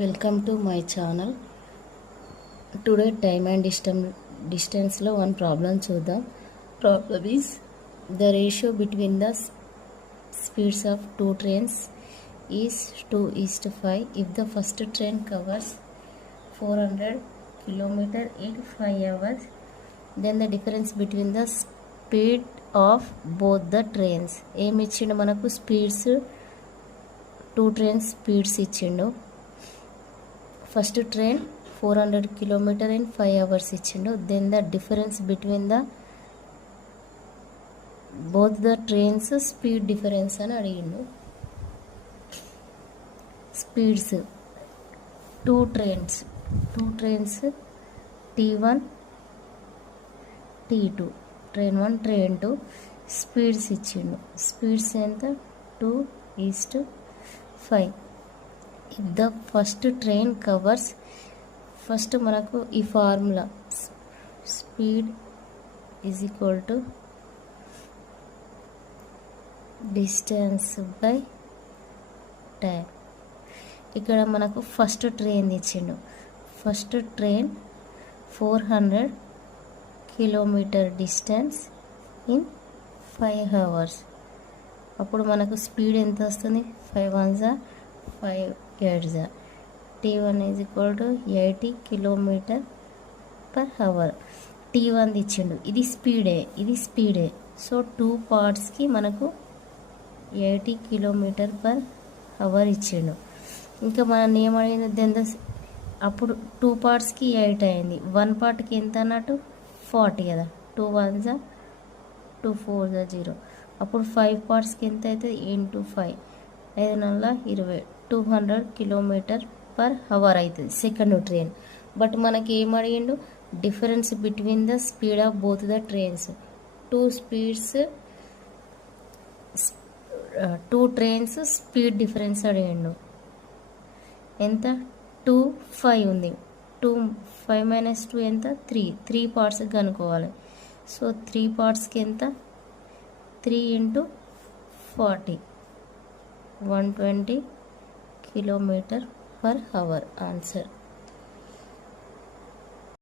Welcome to my channel. Today time and distance లో one problem చూద్దాం. Problem is the ratio between the speeds of two trains is 2:5. If the first train covers 400 km in 5 hours, then the difference between the speed of both the trains. ఏమి ఇచ్చిండు మనకు speeds two trains speeds ఇచ్చిండు. First train 400 km in 5 hours ఇచ్చిండు. Then the difference between the both the trains speed difference అని అడిగిండు. Speeds two trains T1 T2 train 1 train 2 speeds ఇచ్చిండు. Speeds ఎంత 2:5. if the first train covers, first మనకు ఈ formula speed is equal to distance by time. ఇక్కడ మనకు first train ఇచ్చిండు. First train 400 km distance in 5 hours. అప్పుడు మనకు speed ఎంత వస్తుంది? 5 1s 5 8s. T1 is equal to 80 km per hour. T1 ఇచ్చిండు. ఇది స్పీడే. సో టూ పార్ట్స్కి మనకు 80 km per hour ఇచ్చిండు. ఇంకా మనం ఏమడిగింది? దెన్ అప్పుడు టూ పార్ట్స్కి 8 అయింది. వన్ పార్ట్కి ఎంత అన్నట్టు 40 కదా. 2 1s 2 4s 0. అప్పుడు 5 పార్ట్స్కి ఎంత అవుతుంది? ఇంటూ 5 5 9 20 200 km per hour అవుతుంది సెకండ్ ట్రైన్. బట్ మనకి ఏం అడిగిండు? Difference between the speed of both the trains. Two trains speed difference అడిగిండు. ఎంత? 2 5 ఉంది. 5 - 2 ఎంత? 3 పార్ట్స్కి కనుక్కోవాలి. సో 3 పార్ట్స్కి ఎంత? 3 × 40 120 km per hour. ఆన్సర్.